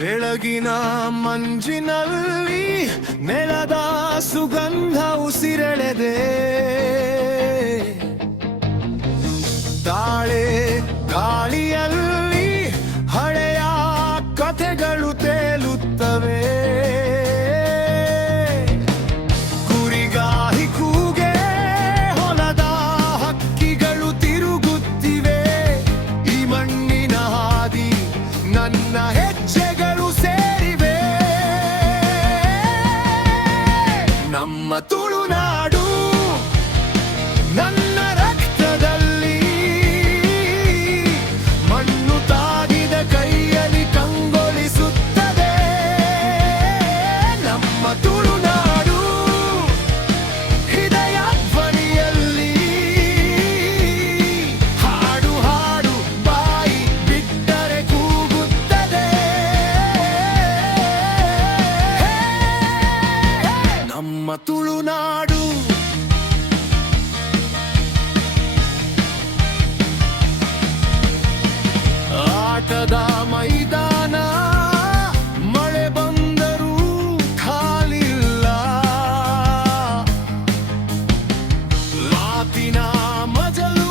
ಬೆಳಗಿನ ಮಂಜಿನಲ್ಲಿ ನೆಲದ ಸುಗಂಧ ಉಸಿರೆಳೆದೆ. ತಾಳೆ ಗಾಳಿಯಲ್ಲಿ ಹಳೆಯ ಕಥೆಗಳು ತೇಲುತ್ತವೆ. ಕುರಿಗಾಹಿ ಕೂಗೆ ಹೊಲದ ಹಕ್ಕಿಗಳು ತಿರುಗುತ್ತಿವೆ. ಈ ಮಣ್ಣಿನ ಹಾದಿ ನನ್ನ ಹೆಜ್ಜೆಗಳು ಸೇರಿವೆ. ನಮ್ಮ ತುಳುನಾಡು ನನ್ನ ರಕ್ತದಲ್ಲಿ, ಮಣ್ಣು ತಾಗಿದ ಕೈಯಲ್ಲಿ ಕಂಗೊಳಿಸುತ್ತದೆ. ನಮ್ಮ ತುಳುನಾಡು ಹೃದಯ ಧ್ವನಿಯಲ್ಲಿ, ಹಾಡು ಹಾಡು ಬಾಯಿ ಬಿಟ್ಟರೆ ಕೂಗುತ್ತದೆ. ನಮ್ಮ ತುಳುನಾಡು ಆಟದ ಮೈದಾನ ಮಳೆ ಬಂದರೂ ಖಾಲಿಲ್ಲ. ಮಾತಿನ ಮಜಲು